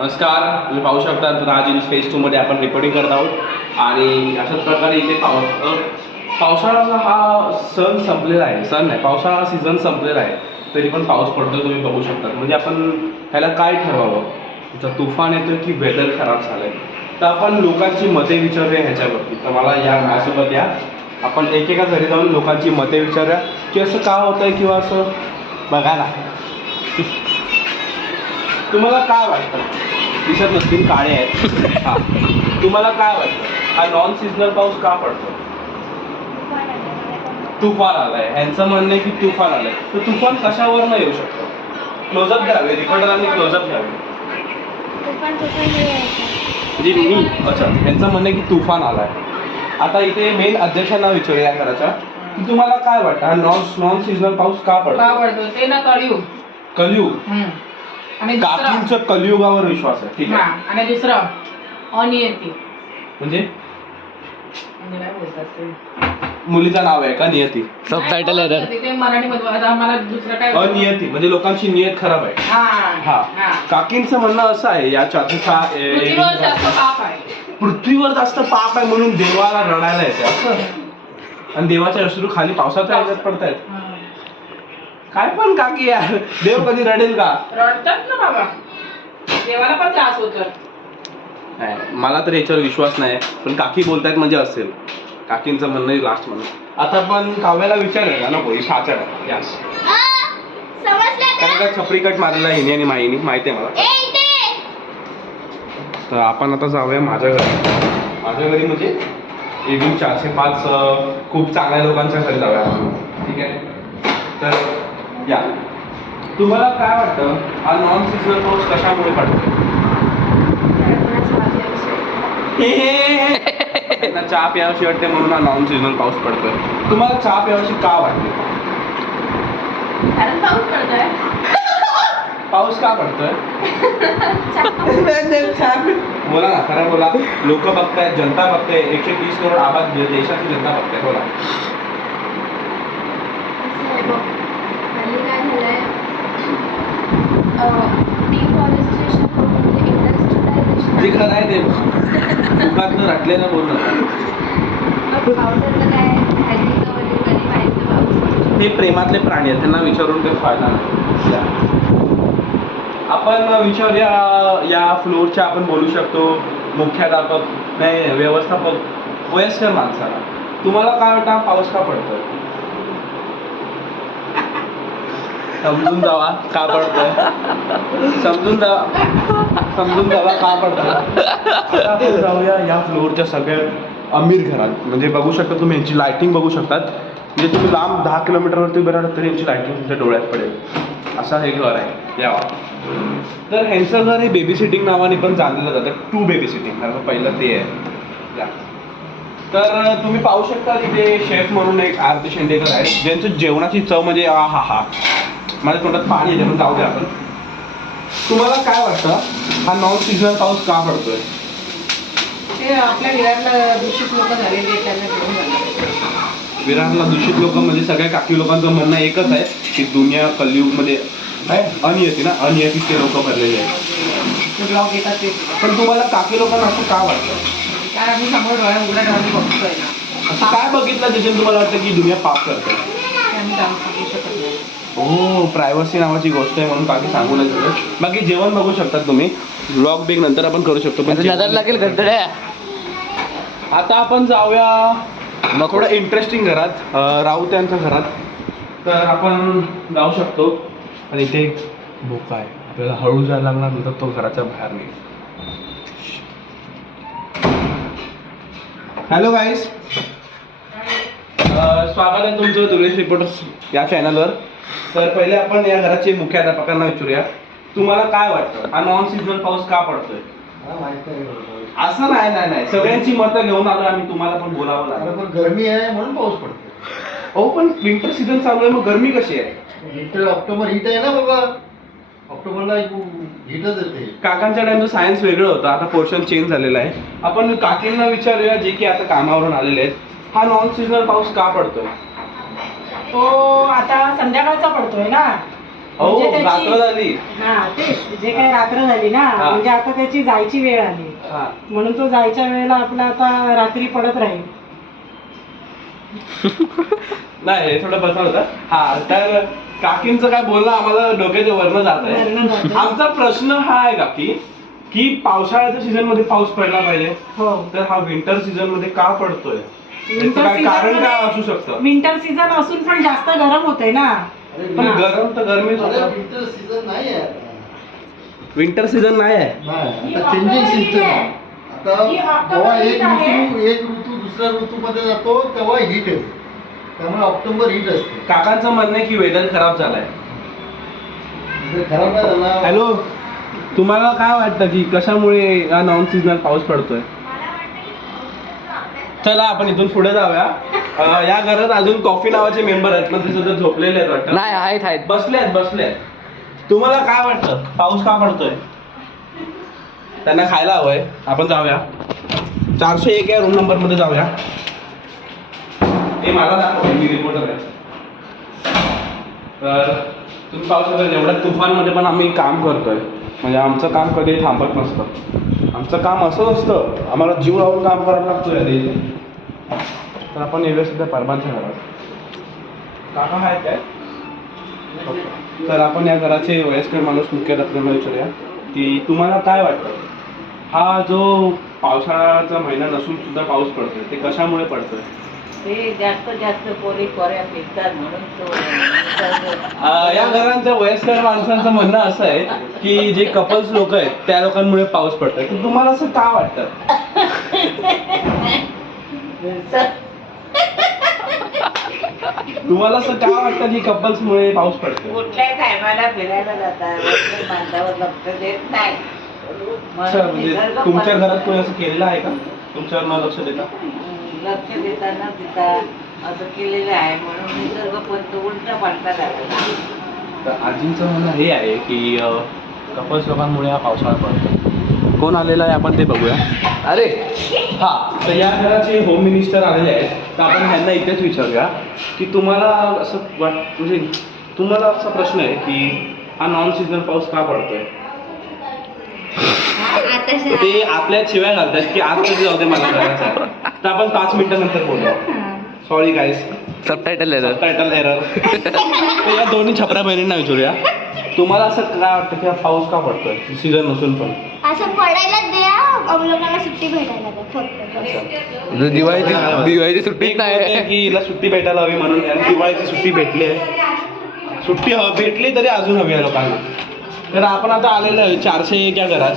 नमस्कार, तुम्ही पाहू शकता तर आज इन फेज 2 मध्ये आपण रिपोर्टिंग करत आहोत आणि अशाच प्रकारे इथे पावसाळा हा सण संपलेला आहे. सण नाही, पावसाळा हा सीझन संपलेला आहे, तरी पण पाऊस पडतो तुम्ही बघू शकता. म्हणजे आपण ह्याला काय ठरवावं, जर तुफान येतोय की वेदर खराब झालंय, तर आपण लोकांची मते विचारूया ह्याच्यावरती. तर मला या माझ्यासोबत या, आपण एकेका घरी जाऊन लोकांची मते विचारूया की असं का होतंय किंवा असं. बघा ना, तुम्हाला काय वाटतं? दिसत नसतील, काळे आहेत. हां, तुम्हाला काय वाटतं हा नॉन सिजनल पाऊस का पडतो? तुफान आलाय, ह्यांचं म्हणणं आहे की तुफान आलंय. तर तुफान कशावरनं येऊ शकतो? क्लोजअप घ्यावे, रिपोर्टरांनी क्लोजअप घ्यावे. म्हणजे मी अच्छा, ह्यांचं म्हणणं आहे की तुफान आलाय. आता इथे मेन अध्यक्षांना विचारूया घराच्या की तुम्हाला काय वाटतं हा नॉन सिजनल पाऊस का पडतो? ते ना कळियुग. कलियुग. आणि काकींचा कलियुगावर विश्वास आहे. ठीक आहे. आणि दुसरं अनियती. म्हणजे काय बोलतात ते? मुलीचं नाव आहे का नियती? सबटायटल आहे तर ते मराठीमध्ये आता मला दुसरं काय अनियती म्हणजे लोकांची नियत खराब आहे. हा. काकींचं म्हणणं असं आहे या पृथ्वीवर जास्त पाप आहे. पृथ्वीवर जास्त पाप आहे म्हणून देवाला रडायला येते असं. आणि देवाचे अश्रू खाली पावसाच्या ह्याच्यात पडतायत. काय पण काकी यार, देव कधी रडेल का? रडतात ना बाबा, देवाला पण त्रास होतो. नाही, मला तर याच्यावर विश्वास नाही, पण काकी बोलतायत म्हणजे असेल. काकींचं म्हणणं आहे लास्ट म्हणून. आता पण काव्याला विचारूया नको, ही फाचड आहे. यास कारण का छपरी कट मारलेला हिने आणि माईनी माहिती आहे मला. तर आपण आता जाऊया माझ्या घरी म्हणजे एकूण 405 खूप चांगल्या लोकांच्या घरी जाऊया. ठीक आहे, तर या. तुम्हाला काय वाटतं हा नॉन सिजनल पाऊस कशामुळे पडतो? त्यांना चहा प्यावशी वाटते म्हणून हा नॉन सिजनल पाऊस पडतोय. तुम्हाला चहा प्यावशी का वाटते? कारण पाऊस पडतोय. पाऊस का पडतोय? बोला ना, खरं बोला. लोक बघतायत, जनता बघते, 130 करोड आबाद देशाची जनता बघते. बोला. जे खरं आहे ते दुखातलं रटलेलं बोलणं. हे प्रेमातले प्राणी आहेत, त्यांना विचारून काही फायदा नाही. आपण विचारूया या फ्लोअरच्या, आपण बोलू शकतो मुख्याध्यापक नाही व्यवस्थापक वयस्कर माणसाला. तुम्हाला काय वाटतं पाऊस का पडतोय? समजून जावा का पडतोय, समजून जावा का पडतोय. आपण जाऊया या फ्लोअरच्या सगळ्यात अमीर घरात. म्हणजे बघू शकता तुम्ही, यांची लाइटिंग बघू शकतात. म्हणजे तुम्ही लांब 10 किलोमीटरवरती उभे राहिलात तरी यांची लाइटिंग तुमच्या डोळ्यात पडेल. असं हे घर आहे यावा. तर ह्यांचं घर हे बेबी सिटिंग नावाने पण जाणलं जातं. 2 बेबी सिटिंग. पहिलं ते आहे. तर तुम्ही पाहू शकता तिथे शेफ म्हणून एक आरती शेंडेकर आहे, ज्यांचं जेवणाची चव म्हणजे हा माझ्या तोंडात पाणी येते. पण जाऊ दे आपण. तुम्हाला काय वाटतं हा नॉन सिजनल पाऊस का पडतोय? ते आपल्या विराटला दूषित लोक झालेले त्यांना. विराटला दूषित लोक म्हणजे सगळ्या काकी लोकांचं म्हणणं एकच आहे की दुनिया कलियुगमध्ये काय अनियती ना, अनियती ते लोक भरलेले आहेत. ब्लॉग येतात ते. पण तुम्हाला काकी लोकांना असं का वाटतं? काय आम्ही समोर डोळ्या उघड्या डोळ्याने बघतोय ना. असं काय बघितलं ज्याच्यात तुम्हाला वाटतं की दुनिया पाप करते? आम्ही सांगू शकत नाही. हो, प्रायव्हसी नावाची गोष्ट आहे म्हणून बाकी सांगू नाही शकत. बाकी जेवण बघू शकतात तुम्ही. ब्लॉग बिग नंतर आपण करू शकतो, पण नजर लागेल गंधड्या. आता आपण जाऊया थोडं इंटरेस्टिंग घरात, राऊत यांच्या घरात. तर आपण जाऊ शकतो. आणि इथे बोका आहे, आपल्याला हळू जायला लागणार नंतर तो घराच्या बाहेर निघेल. हॅलो गाईज, स्वागत आहे तुमचं दुर्गेश रिपोर्टर्स या चॅनलवर. तर पहिले आपण या घराचे मुख्याध्यापकांना विचारूया, तुम्हाला काय वाटतं हा नॉन सिजनल पाऊस का पडतोय? असं नाही, सगळ्यांची मतं घेऊन आलो आम्ही, तुम्हाला पण बोलावं लागलं. पण गरमी आहे म्हणून पाऊस पडतो. हो, पण विंटर सीझन चालू आहे, मग गरमी कशी आहे? विंटर ऑक्टोबर हीट आहे ना बाबा, ऑक्टोबरला हीटच येते. काकांच्या टाइमचं सायन्स वेगळं होतं, आता पोर्शन चेंज झालेलं आहे. आपण काकींना विचारूया जे की आता कामावरून आलेले आहेत, हा नॉन सिजनल पाऊस का पडतोय? तो आता संध्याकाळचा पडतोय ना. हो म्हणजे रात्र झाली. हा तेच जे काही रात्र झाली ना हा. म्हणजे आता त्याची जायची वेळ आली हा म्हणून तो जायच्या वेळेला आपला आता रात्री पडत राहील. नाही हे थोडं बसवलं होतं. हा तर काकींचं काय बोलणं आम्हाला डोक्याच्या वरनं जात वरनं आहे. जातंय. आमचा प्रश्न हा आहे काकी की पावसाळ्याच्या सीझन मध्ये पाऊस पडला पाहिजे हो तर हा विंटर सीझन मध्ये का पडतोय याचं विंटर काय कारण काय असू सीझन शकतं? विंटर सीझन असून पण जास्त गरम होतंय ना. पण हा. गरम तर गरमीच अरे होतं. विंटर सीझन नाही आहे आता. विंटर सीझन नाही आहे. नाही, ही आता चेंजिंग ऑक्टोबर सिस्टम आहे. आहे. आता ही ऑक्टोबर जेव्हा हीट आहे. एक ऋतू दुसऱ्या ऋतूमध्ये जातो तेव्हा हीट येते. त्यामुळे ऑक्टोबर हीट असते. काकांचं म्हणणं आहे की वेदर खराब झालाय. जर खराब नाही झाला हॅलो तुम्हाला काय वाटतं की कशामुळे हा नॉन सीझनल पाऊस पडतोय? चला आपण इथून पुढे जाऊया. या घरात अजून कॉफी नावाचे मेंबर आहेत पण ते सध्या झोपलेले आहेत वाटतं. नाही आहेत बसले आहेत. तुम्हाला काय वाटतं पाऊस का पडतोय? त्यांना खायला हवंय. आपण जाऊया 401 या रूम नंबर मध्ये जाऊया. हे मला दाखव मी रिपोर्टर आहे. तर तुम्ही पाहू शकता एवढ्या तुफानमध्ये पण आम्ही काम करतोय. म्हणजे आमचं काम कधी थांबत नसतं. आमचं काम असं नसतं. आम्हाला जीव लावून काम करायला लागतोय अरे. तर आपण येऊया सध्या परमांच्या घरात. काका आहेत काय? तर आपण या घराचे वयस्कर माणूस मुख्य रत्नांना विचारूया की तुम्हाला काय वाटतं हा जो पावसाळ्याचा महिना नसून सुद्धा पाऊस पडतोय ते कशामुळे पडतोय? ते जास्त पोरी कोऱ्या फिरतात म्हणून तो या घरांच्या वयस्कर माणसांचं म्हणणं असं आहे की जे कपल्स लोक आहेत त्या लोकांमुळे पाऊस पडतोय. तर तुम्हाला असं का वाटतं? तुम्हाला असं का वाटतं की कपल्समुळे पाऊस पडतोय? कुठल्याही टायमाला फिरायला जातात माणसावर लक्ष देत नाही अच्छा म्हणून म्हणजे निसर्ग तुमच्या पण- घरात कोणी असं केलेलं आहे का तुमच्यावर न लक्ष देता? लक्ष देताना तिथं असं केलेलं आहे म्हणून निसर्ग पण तो उलटा पालटा झाला. तर आजींचं म्हणणं हे आहे की कपल्स लोकांमुळे हा पावसाळा पडतो. कोण आलेला आहे आपण ते बघूया. अरे हा तर या घराचे होम मिनिस्टर आलेले आहेत तर आपण ह्यांना इथेच विचारूया की तुम्हाला असं म्हणजे तुम्हाला असा प्रश्न आहे की हा नॉन सीझनल पाऊस का पडतोय? ते आपल्या शिवाय घालतात की आज कधी जाऊ दे मला करायचं. तर आपण 5 मिनिटांनंतर बोलूया. सॉरी गाईस सबटायटल एरर. Subtitle error. तर या दोन्ही छपऱ्या बहिणींना विचारूया तुम्हाला असं काय वाटतं की हा पाऊस का पडतोय सीझन नसून पण? असं पडायला द्या लोकांना सुट्टी भेटायला द्या फक्त. दिवाळीची सुट्टी एक म्हणते नाही. की हिला सुट्टी भेटायला हवी म्हणून आणि दिवाळीची सुट्टी भेटली आहे. सुट्टी भेटली तरी अजून हवी आहे लोकांना. तर आपण आता आलेलो आहे 401 या घरात.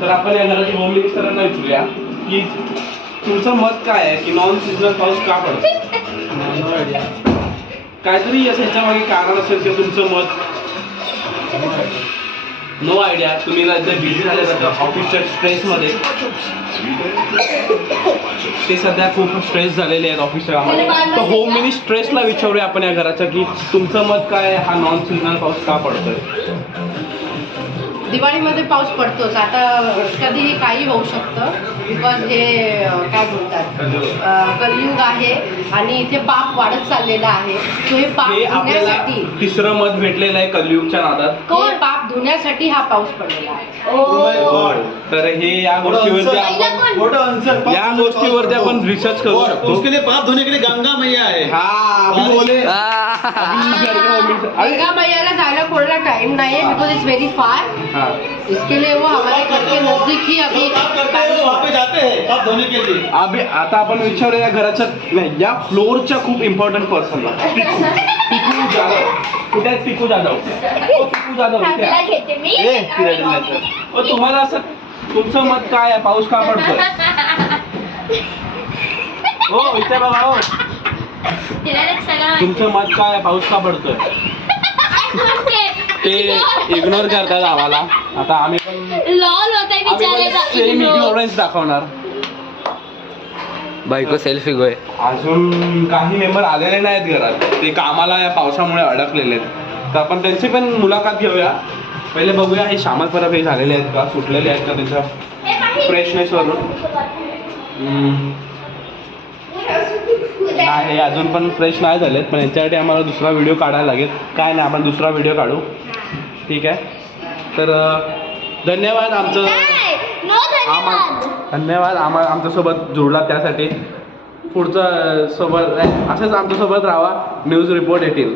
तर आपण या घराच्या होम मिनिस्टरांना विचारूया की तुमचं मत काय आहे की नॉन सीझनल पाऊस का पडतो? काहीतरी असं ह्याच्या मागे कारण असेल किंवा तुमचं मत. No idea. तुम्ही सध्या बिझी झाले जातं ऑफिसच्या स्ट्रेसमध्ये. ते सध्या खूप स्ट्रेस झालेले आहेत ऑफिसच्या कामामध्ये. तर होम मिनी स्ट्रेसला विचारूया आपण या घराच्या की तुमचं मत काय हा नॉन सीझनल पाऊस का पडतोय? दिवाळीमध्ये पाऊस पडतोच. आता कधीही काही होऊ शकतं बिकॉज हे काय बोलतात कलियुग आहे आणि इथे पाप वाढत चाललेलं आहे. सो हे पाप हे आपल्याला धुण्यासाठी तिसरं मत भेटलेलं आहे कलियुगच्या नादात. हे पाप धुण्यासाठी हा पाऊस पडलेला आहे. तर हे या गोष्टीवरती आपण या गोष्टीवरती आपण रिसर्च करू शकतो. उसके लिए पाप धोने के लिए गंगा मैया है. हा अभी बोले गंगा मैयाला जायला कोणाला टाइम नाही आहे बिकॉज इट्स व्हेरी फार. हा इसके लिए वो हमारे घर के नजदीक ही जो अभी पाप करते हैं वो वहाँ पे जाते हैं पाप धोने के लिए. अभि आता आपण विचारूया या घराच्या नाही या फ्लोअरच्या खूप इम्पॉर्टंट पर्सनला पिकू जाधव. कुठे आहेत पिकू जाधव? ओ पिकू जाधव इथे चांगला आहे. घेते मी. ए, फिरायला जायचं. ओ, तुम्हाला असं तुमचं मत काय आहे पाऊस का पडतोय? हो इथे बघा हो तिला एक सगळं तुमचं मत काय आहे पाऊस का पडतोय? ते इग्नोर करतात आम्हाला. आता आम्ही पण लॉल होत आहे सेम बिचारे. इग्नोरन्स दाखवणार. बायको सेल्फी गोय. अजून काही मेंबर आलेले नाहीत घरात. ते कामाला या पावसामुळे अडकलेले आहेत. तर आपण त्यांची पण मुलाखत घेऊया. पहिले बघूया हे श्यामल परब हे झालेले आहेत का सुटलेले आहेत का त्याच्या फ्रेशनेसवरून. नाही हे अजून पण फ्रेश नाही झालेत, पण यांच्यासाठी आम्हाला दुसरा व्हिडिओ काढायला लागेल. काय नाही, आपण दुसरा व्हिडिओ काढू. ठीक आहे, तर धन्यवाद आमचं नो धन्यवाद. धन्यवाद आमच्यासोबत जोडला त्यासाठी. पुढचं सोबत असंच आमच्यासोबत राहा. News report 18.